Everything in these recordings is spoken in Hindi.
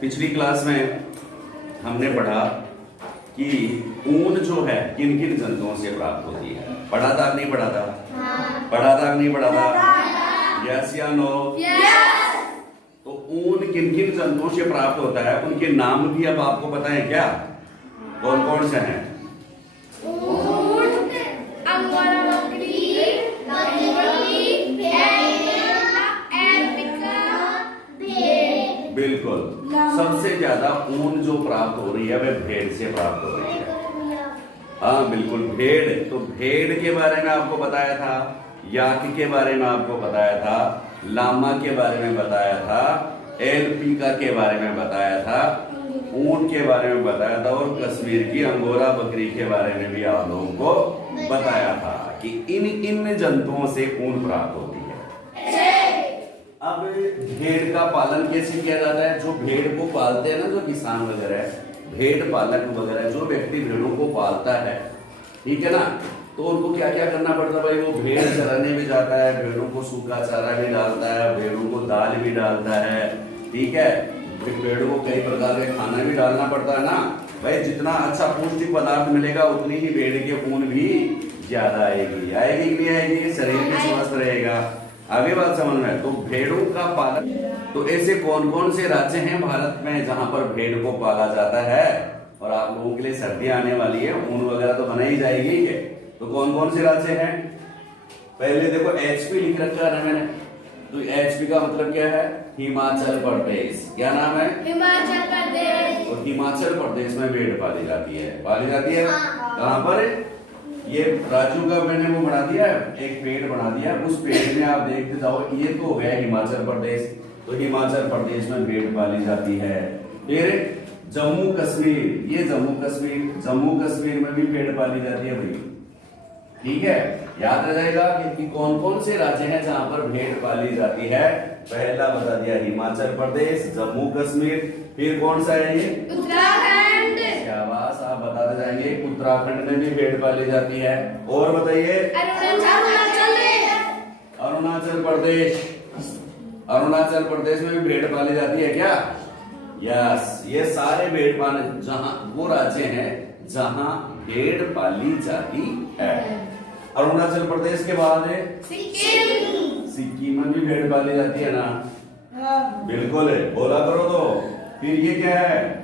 पिछली क्लास में हमने पढ़ा कि ऊन जो है किन किन जंतुओं से प्राप्त होती है। पढ़ा था नहीं पढ़ा था? पढ़ा था नहीं पढ़ा था? यस या नो? तो ऊन किन किन जंतुओं से प्राप्त होता है, उनके नाम भी अब आपको पता है क्या? कौन कौन से हैं? बिल्कुल, सबसे ज्यादा ऊन जो प्राप्त हो रही है वह भेड़ से प्राप्त हो रही है। हाँ बिल्कुल, भेड़। तो भेड़ के बारे में आपको बताया था, याक के बारे में आपको बताया था, लामा के बारे में बताया था, एल्पिका के बारे में बताया था, ऊंट के बारे में बताया था, और कश्मीर की अंगोरा बकरी के बारे में भी आप लोगों को बताया था कि इन जंतुओं से ऊन प्राप्त होती है। अब भेड़ का पालन कैसे किया जाता है? जो भेड़ को पालते हैं ना, जो किसान वगैरह, भेड़ पालक वगैरह, जो व्यक्ति भेड़ों को पालता है, ठीक है ना, तो उनको क्या क्या करना पड़ता है भाई? वो भेड़ चराने भी जाता है, भेड़ों को सूखा चारा भी डालता है, भेड़ों को दाल भी डालता है, ठीक है, भेड़ों को कई प्रकार के खाना भी डालना पड़ता है ना भाई। जितना अच्छा पौष्टिक पदार्थ मिलेगा उतनी ही भेड़ के ऊन भी ज्यादा आएगी। आएगी कि नहीं आएगी? शरीर भी स्वस्थ रहेगा। आगे बात समझ में? तो भेड़ों का पालन, तो ऐसे कौन कौन से राज्य हैं भारत में जहां पर भेड़ को पाला जाता है? और आप लोगों के लिए सर्दियां आने वाली है, ऊन वगैरह तो बनाई जाएगी, तो कौन कौन से राज्य हैं? पहले देखो एचपी लिख रखा है मैंने, तो एचपी का मतलब क्या है? हिमाचल प्रदेश। क्या नाम है? हिमाचल प्रदेश। और हिमाचल प्रदेश में भेड़ पाली जाती है। पाली जाती है कहाँ पर? ये राजू का मैंने वो बना दिया है, एक पेड़ बना दिया, उस पेड़ में आप देखते जाओ, ये तो हो गया हिमाचल प्रदेश। तो हिमाचल प्रदेश में भेड़ पाली जाती है। फिर जम्मू कश्मीर, ये जम्मू कश्मीर में भी भेड़ पाली जाती है भाई, ठीक है। याद रह जाएगा कि कौन कौन से राज्य हैं जहां पर भेड़ पाली जाती है। पहला बता दिया हिमाचल प्रदेश, जम्मू कश्मीर, फिर कौन सा है ये? उत्तराखंड। शाबाश, आप बताते जाएंगे। उत्तराखंड में भी भेड़ पाली जाती है। और बताइए? अरुणाचल प्रदेश, अरुणाचल प्रदेश में भी भेड़ पाली जाती है क्या? यस, ये सारे भेड़ पाले जहां वो राज्य हैं जहां भेड़ पाली जाती है। अरुणाचल प्रदेश के बाद है सिक्किम में भी भेड़ पाली जाती है ना? बिल्कुल है, बोला करो तो। फिर ये क्या है?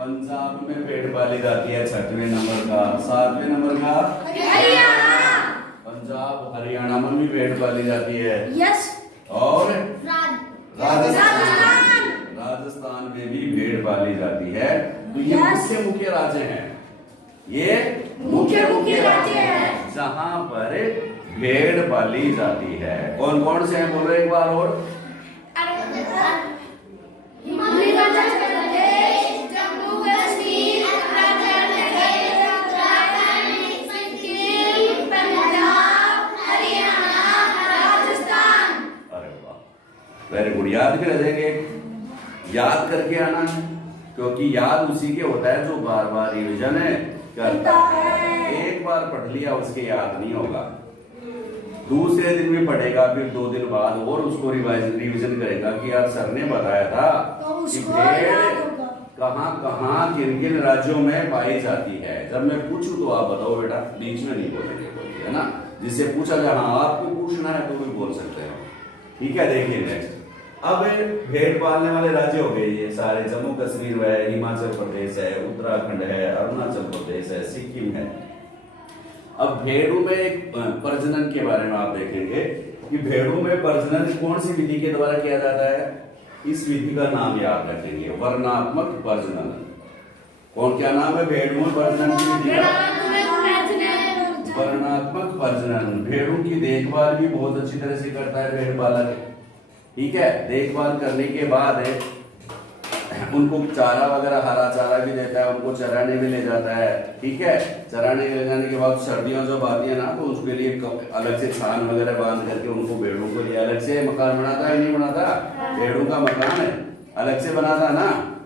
पंजाब में भेड़ पाली जाती है 6वें नंबर का। 7वें नंबर का पंजाब हरियाणा में भी भेड़ पाली जाती है। यस। और राजस्थान में भी भेड़ पाली जाती है। तो ये मुख्य मुख्य राज्य हैं, ये मुख्य राज्य हैं जहां पर भेड़ पाली जाती है। कौन कौन से हैं बोलो एक बार और? हिमाचल प्रदेश, जम्मू कश्मीर, सिक्किम, पंजाब, हरियाणा, राजस्थान। अरे वाह, वेरी गुड। याद भी रह जाएंगे, याद करके आना है, क्योंकि याद उसी के होता है जो बार बार रिविजन करता है। एक बार पढ़ लिया उसके याद नहीं होगा, दूसरे दिन भी पढ़ेगा, फिर 2 दिन बाद और उसको रिविजन करेगा कि यार सर ने बताया था कि भेड़ कहाँ कहाँ किन किन राज्यों में पाई जाती है। जब मैं पूछूं तो आप बताओ बेटा, बीच में नहीं बोलेंगे, बोलिए, है ना? जिससे पूछा जाए, हाँ आपको पूछना है तो भी बोल सकते हो, ठीक है। देखिए नेक्स्ट, अब भेड़ पालने वाले राज्य हो गए ये सारे। जम्मू कश्मीर है, हिमाचल प्रदेश है, उत्तराखंड है, अरुणाचल प्रदेश है, सिक्किम है। अब भेड़ों में एक प्रजनन के बारे में आप देखेंगे कि भेड़ों में प्रजनन कौन सी विधि के द्वारा किया जाता है। इस विधि का नाम याद रखेंगे, वर्णात्मक प्रजनन। कौन, क्या नाम है भेड़ों में प्रजनन की विधि का? वर्णात्मक प्रजनन। भेड़ों की देखभाल भी बहुत अच्छी तरह से करता है भेड़ पालक, ठीक है। देखभाल करने के बाद उनको चारा वगैरह, हरा चारा भी देता है, उनको चराने भी ले जाता है, ठीक है। चराने ले जाने के बाद सर्दियां जब आती है ना, तो उसके लिए अलग से छान वगैरह बांध करके उनको भेड़ों को लिए अलग से मकान बनाता है, नहीं बनाता? भेड़ों का मकान है अलग से बनाता है ना,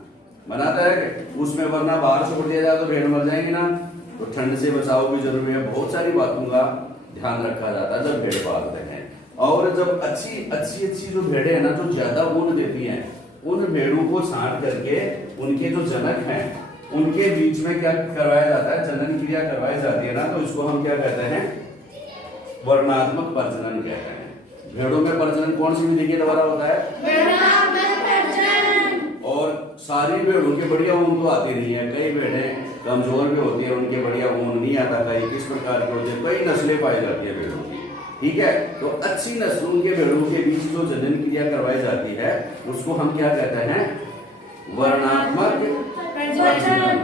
बनाता है। उसमें वरना बाहर छोड़ दिया जाए तो भेड़ मर जाएंगे ना, तो ठंड से बचाव भी जरूरी है। बहुत सारी बातों का ध्यान रखा जाता है जब भेड़ पालते हैं। और जब अच्छी जो भेड़ें हैं ना, जो ज्यादा ऊन देती हैं, उन भेड़ों को छांट करके उनके जो जनक हैं उनके बीच में क्या करवाया जाता है, जनन क्रिया करवाई जाती है ना, तो इसको हम क्या कहते हैं, वर्णात्मक प्रजनन कहते हैं। भेड़ों में प्रजनन कौन सी विधि के द्वारा होता है, वर्णात्मक प्रजनन। और सारी भेड़ों के बढ़िया ऊन तो आती नहीं है, कई भेड़ें कमजोर भी होती है, उनके बढ़िया ऊन नहीं आता, कई किस प्रकार के होते हैं, कई नस्लें पाई जाती है भेड़ों की, ठीक है। तो अच्छी नस्लों के भेड़ों के बीच जो जनन क्रिया करवाई जाती है उसको हम क्या कहते हैं, वर्णात्मक प्रजनन।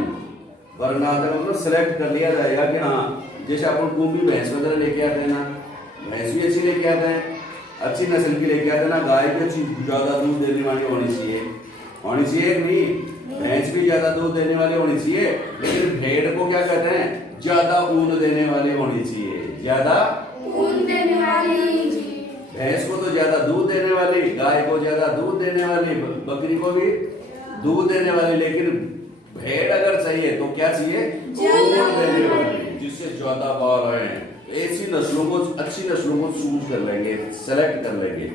वर्णात्मक मतलब सिलेक्ट कर लिया जाएगा कि हाँ, जैसे अपन कुंभी भैंस वगैरह लेके आते हैं ना, भैंस भी अच्छी लेके आते हैं, अच्छी नस्ल की लेके आते हैं ना, गाय भी अच्छी ज्यादा दूध देने वाली होनी चाहिए नहीं, भैंस भी ज्यादा दूध देने वाली होनी चाहिए, लेकिन भेड़ को क्या कहते हैं, ज्यादा ऊन देने वाली होनी चाहिए, ज्यादा ऊन देने वाली। भैंस को तो ज्यादा दूध देने वाली, गाय को ज्यादा दूध देने वाली, बकरी को भी दूध देने वाली, लेकिन भेड़ अगर चाहिए तो क्या चाहिए, ऊन देने वाली, जिससे ज्यादा बाल आए। ऐसी नस्लों को, अच्छी नस्लों को चूज कर लेंगे, सेलेक्ट कर लेंगे,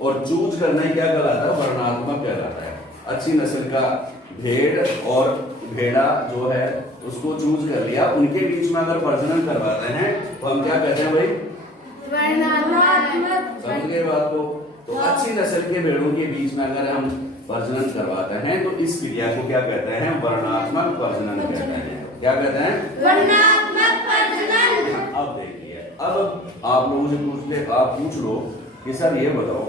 और चूज करना क्या कहलाता है, वर्णात्मक कहलाता है। अच्छी नस्ल का भेड़ और भेड़ा जो है उसको चूज कर लिया, उनके बीच में अगर प्रजनन करवाते हैं तो हम क्या कहते हैं भाई, वर्णात्मक। समझ गए बात को। तो अच्छी नस्ल के भेड़ों के बीच में अगर हम प्रजनन करवाते हैं तो इस क्रिया को क्या कहते हैं, वर्णात्मक प्रजनन कहते हैं। क्या कहते हैं, वर्णात्मक प्रजनन। अब देखिए, अब आप लोगों से आप पूछ लो कि सर ये बताओ,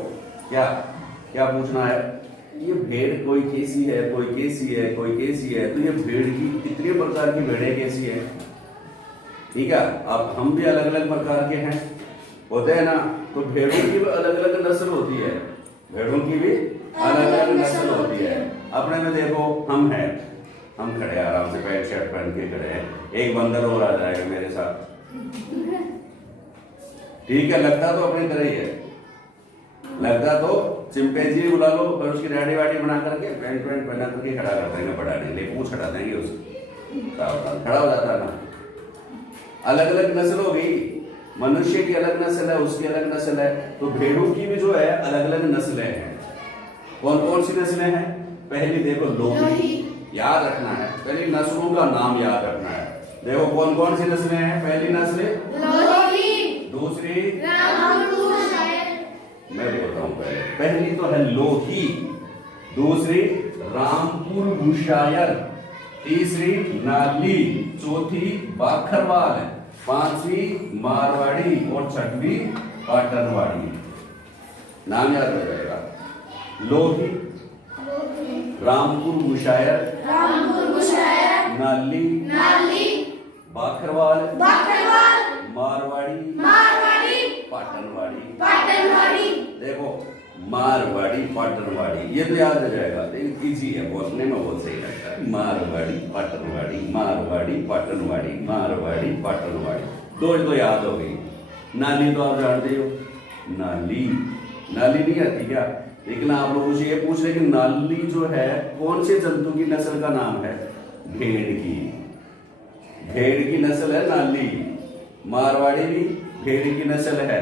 क्या क्या पूछना है, ये भेड़ कोई कैसी है, कोई कैसी है, कोई कैसी है, तो ये भेड़ की कितने प्रकार की भेड़ें कैसी है, ठीक है। अब हम भी अलग अलग प्रकार के हैं, होते हैं ना, तो भेड़ों की भी अलग अलग नस्ल होती है, भेड़ों की भी अलग अलग नस्ल होती है। अपने में देखो हम हैं, हम खड़े हैं आराम से, पैंट शर्ट पहन के खड़े हैं, एक बंदर और आ जाएगा मेरे साथ, ठीक है, लगता तो अपनी तरह ही है, लगता तो चिंपैंजी बुला लो और उसकी दाढ़ी वाड़ी बना करके पैंट पहना करके खड़ा कर देंगे, पढ़ाने के लिए पूछ हटा देंगे उसको, खड़ा हो जाता है ना। अलग अलग नस्ल हो गई, मनुष्य की अलग नस्ल है, उसकी अलग नस्ल है, तो भेड़ों की भी जो है अलग अलग नस्लें हैं। कौन कौन सी नस्लें हैं, पहली देखो लोही, याद रखना है, पहली नस्लों का नाम याद रखना है। देखो कौन कौन सी नस्लें हैं, पहली नस्ल लोही, दूसरी रामपुर, मैं बोलता हूँ पहली तो है लोही, दूसरी रामपुर बुशायर, तीसरी नाली, चौथी बाखरवाल, पांचवी मारवाड़ी और छठवीं पाटनवाड़ी। नाम याद हो जाएगा, लोही, रामपुर बुशायर, नाली, बाखरवाल, मारवाड़ी, पाटनवाड़ी। देखो मारवाड़ी पाटनवाड़ी, ये तो याद हो जाएगा, लेकिन इजी है बोलने में, बहुत सही लगता है। मारवाड़ी पाटनवाड़ी, मारवाड़ी पाटनवाड़ी, मारवाड़ी पाटनवाड़ी, दो याद हो गई। नाली तो आप जानते हो, नाली नहीं आती क्या, लेकिन आप लोगों से ये पूछ रहे कि नाली जो है कौन से जंतु की नस्ल का नाम है, भेड़ की नस्ल है नाली। मारवाड़ी भी भेड़ की नस्ल है,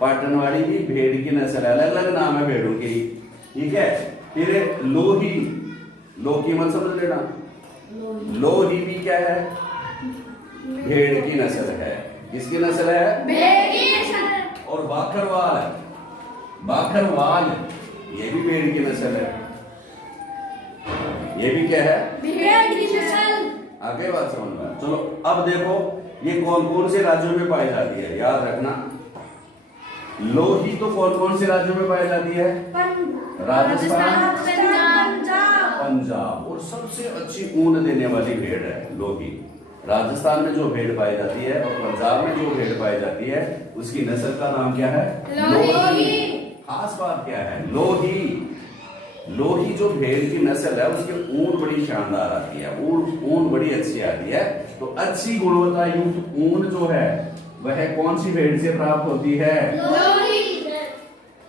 पाटनवाड़ी भी भेड़ की नस्ल है, अलग अलग नाम है भेड़ों के, ठीक है। फिर लोही, लोही मत समझ लेना, लोही भी क्या है, भेड़ की नस्ल है। किसकी नस्ल है, भेड़ की नस्ल। और बाखरवाल ये भी भेड़ की नस्ल है, ये भी क्या है, भेड़ की नस्ल। आगे बात समझ में। चलो अब देखो ये कौन कौन से राज्यों में पाई जाती है, याद रखना। लोही तो कौन कौन से राज्यों में पाई जाती है, राजस्थान, पंजाब, और सबसे अच्छी ऊन देने वाली भेड़ है लोही। राजस्थान में जो भेड़ पाई जाती है और पंजाब में जो भेड़ पाई जाती है उसकी नस्ल का नाम क्या है, लोही। खास बात क्या है, लोही जो भेड़ की नस्ल है उसकी ऊन बड़ी शानदार आती है, ऊन बड़ी अच्छी आती है। तो अच्छी गुणवत्ता युक्त ऊन जो है वह कौन सी भेड़ से प्राप्त होती है, लोही।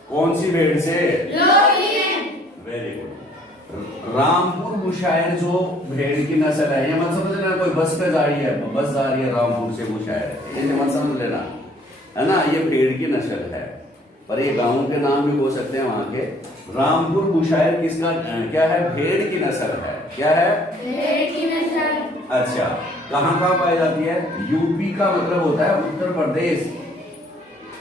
कौन सी भेड़ से, लोही। Very good. रामपुर बुशायर जो भेड़ की नस्ल है, ये मत समझ लेना कोई बस पे जा रही है, बस जा रही है रामपुर से बुशायर, ये मत समझ लेना, है ना, ये भेड़ की नस्ल है। पर ये गांव के नाम भी हो सकते हैं वहां के। रामपुर बुशायर किसका क्या है? भेड़ की नस्ल है। क्या है? भेड़ की नस्ल। अच्छा, कहाँ कहाँ पाई जाती है? यूपी का मतलब होता है उत्तर प्रदेश।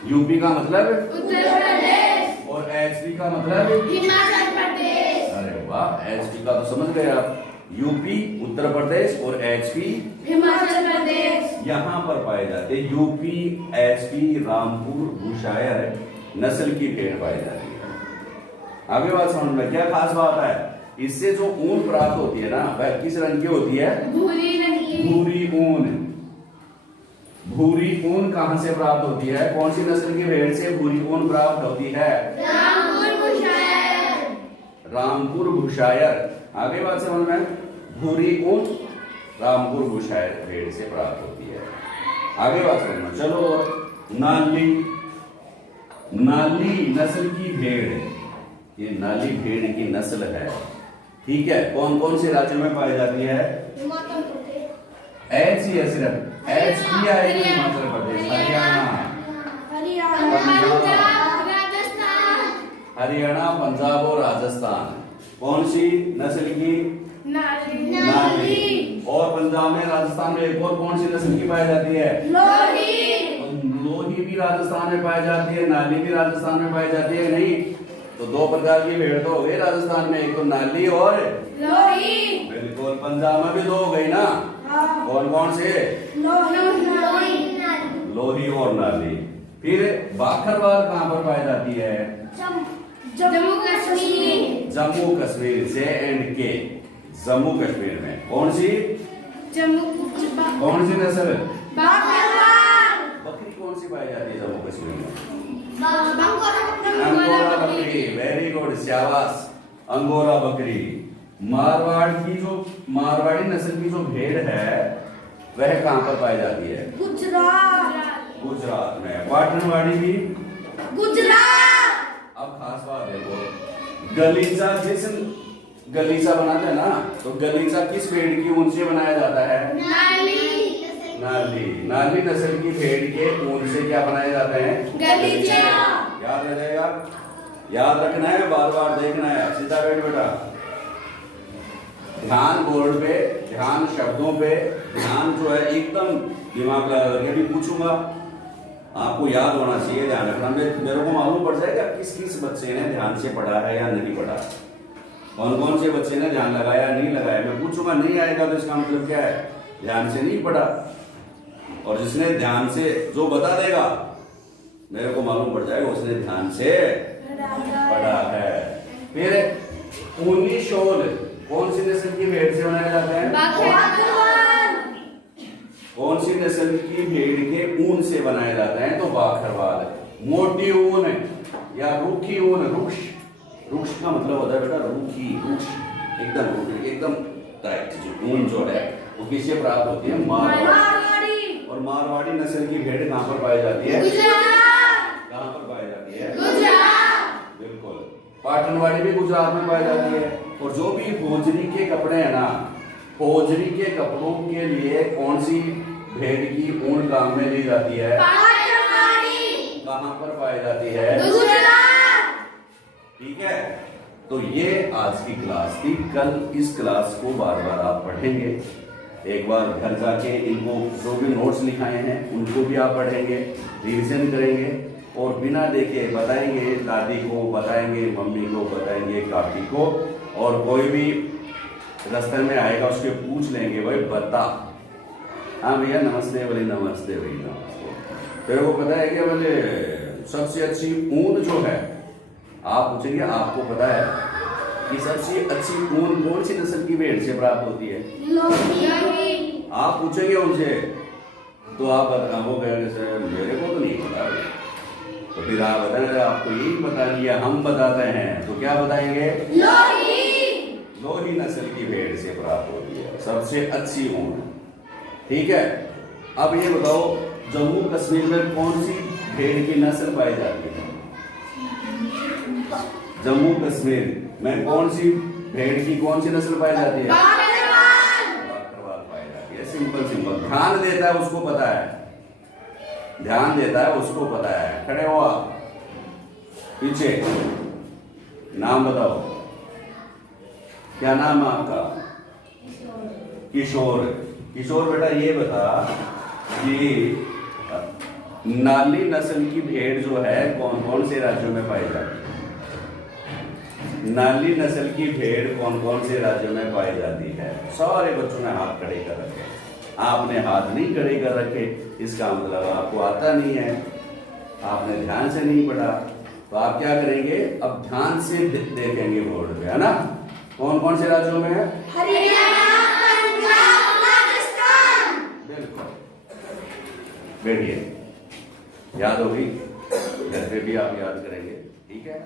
यूपी का मतलब उत्तर प्रदेश। और एचपी का मतलब हिमाचल प्रदेश। अरे वाह, एचपी का तो समझ गए आप। यूपी उत्तर प्रदेश और एचपी हिमाचल प्रदेश यहाँ पर पाए जाते हैं। यूपी एचपी रामपुर बुशायर नस्ल की भेड़ पाई जाती है। आगे बात समझ में, क्या खास बात है? इससे जो ऊन प्राप्त होती है ना, वह किस रंग की होती है? भूरी रंग की। भूरी ऊन। भूरी ऊन कहाँ से प्राप्त होती है? कौन सी नस्ल की भेड़ से भूरी ऊन प्राप्त होती है? रामपुर बुशायर। रामपुर बुशायर। आगे बात समझ में, भूरी ऊन रामपुर बुशायर भेड़ से प्राप्त होती है। आगे बात समझना। चलो, नाली। नाली नस्ल की भेड़, ये नाली भेड़ की नस्ल है। ठीक है, कौन कौन से राज्यों में पाई जाती है? हिमाचल प्रदेश। एच ही है सिर्फ, एच ही आएगी हिमाचल प्रदेश, हरियाणा, पंजाब, राजस्थान। हरियाणा, पंजाब और राजस्थान। कौन सी नस्ल की? नाली। और पंजाब में, राजस्थान में एक और कौन सी नस्ल की पाई जाती है? लोही। लोही भी राजस्थान में पाई जाती है, नाली भी राजस्थान में पाई जाती है। नहीं तो दो प्रकार की भेड़ तो हो गई राजस्थान में, एक तो नाली और लोही। बिल्कुल। पंजाब में भी दो हो गई ना। कौन कौन से? लोही। लोही और नाली। फिर बाखरवाल कहाँ पर पाई जाती है? जम्मू कश्मीर। जम्मू कश्मीर, J&K, जम्मू कश्मीर में। कौन सी? कौन सी नस्ल? बाखरवाल। बकरी कौन सी पाई जाती है जम्मू कश्मीर में? अंगोरा बकरी। वेरी गुड, शाबाश, अंगोरा बकरी। मारवाड़ की जो मारवाड़ी नस्ल की जो भेड़ है वह कहाँ पर पाई जाती है? गुजरात। गुजरात में। पाटनवाड़ी भी गुजरात। अब खास बात देखो, गलीचा, जिस गलीचा बनाते हैं ना, तो गलीचा किस भेड़ की ऊन से बनाया जाता है? नाली। नाली नस्ल की भेड़ के ऊन से क्या बनाए जाते हैं? गलीचा। याद रहेगा, याद रखना है, बार बार देखना है। सीधा बैठ बेटा, ध्यान बोर्ड पे, ध्यान शब्दों पे, ध्यान जो है एकदम दिमाग लगा करके भी पूछूंगा, आपको याद होना चाहिए। ध्यान रखना, मेरे को मालूम पड़ जाएगा किस किस बच्चे ने ध्यान से पढ़ा है या नहीं पढ़ा, कौन कौन से बच्चे ने ध्यान लगाया नहीं लगाया। मैं पूछूंगा, नहीं आएगा तो इसका मतलब क्या है? ध्यान से नहीं पढ़ा। और जिसने ध्यान से जो बता देगा, मेरे को मालूम पड़ जाएगा उसने ध्यान से पढ़ा है। फिर ऊनी शोल कौन सी नस्ल की भेड़ से बनाया जाता है? बाखरवाल। कौन सी नस्ल की भेड़ के ऊन से बनाया जाता है? तो बाखरवाल। मोटी ऊन या रूखी ऊन, रुक्ष, रुक्ष का मतलब होता है बेटा रूखी, रुक्ष एकदम रूखी, एकदम टाइट जो ऊन जो है वो किससे प्राप्त होती है? मारवाड़ी। और मारवाड़ी नस्ल की भेड़ कहाँ पर पाई जाती है? गुजरात। कहाँ पर पाई जाती है? गुजरात। बिल्कुल। पाटनवाड़ी भी गुजरात में पाई जाती है। और जो भी होजरी के कपड़े हैं ना, होजरी के कपड़ों के लिए कौन सी भेड़ की ऊन काम में ली जाती है? पाटनवाड़ी। कहाँ पर पाई जाती है? गुजरात। ठीक है, तो ये आज की क्लास थी। कल इस क्लास को बार बार आप पढ़ेंगे, एक बार घर जाके इनको जो भी नोट्स लिखाए हैं उनको भी आप पढ़ेंगे, रिवीजन करेंगे और बिना देखे बताएंगे, दादी को बताएंगे, मम्मी को बताएंगे, काकी को, और कोई भी रास्ते में आएगा उसके पूछ लेंगे, भाई बता, हाँ भैया नमस्ते, बोले नमस्ते भैया नमस्ते। फिर वो पता है क्या, बोले सबसे अच्छी ऊन जो है, आप पूछेंगे आपको पता है कि सबसे अच्छी ऊन कौन सी नस्ल की भेड़ से प्राप्त होती है? लोही। आप पूछेंगे उनसे तो आप वो कहेंगे सर मेरे को तो नहीं पता। तो फिर आप बताएंगे आपको यही बता दिया, हम बताते हैं, तो क्या बताएंगे? लोही। लोही नस्ल की भेड़ से प्राप्त होती है सबसे अच्छी ऊन। ठीक है, अब ये बताओ जम्मू कश्मीर में कौन सी भेड़ की नस्ल पाई जाती है? जम्मू कश्मीर में कौन सी भेड़ की कौन सी नस्ल पाई जाती है? बाखरवाल पाई जाती है। सिंपल सिंपल, ध्यान देता है उसको पता है, ध्यान देता है उसको पता है। खड़े हो आप, पीछे नाम बताओ, क्या नाम है आपका? किशोर। किशोर बेटा ये बता कि नाली नस्ल की भेड़ जो है कौन कौन से राज्यों में पाई जाती है? नाली नस्ल की भेड़ कौन कौन से राज्यों में पाई जाती है? सारे बच्चों ने हाथ खड़े कर रखे, आपने हाथ नहीं खड़े कर रखे, इसका मतलब आपको आता नहीं है, आपने ध्यान से नहीं पढ़ा। तो आप क्या करेंगे, अब ध्यान से देखेंगे बोर्ड पे, है ना? कौन कौन से राज्यों में है? हरियाणा, पंजाब, राजस्थान। बिल्कुल, बैठिए। याद होगी, घर पे भी आप याद करेंगे, ठीक है?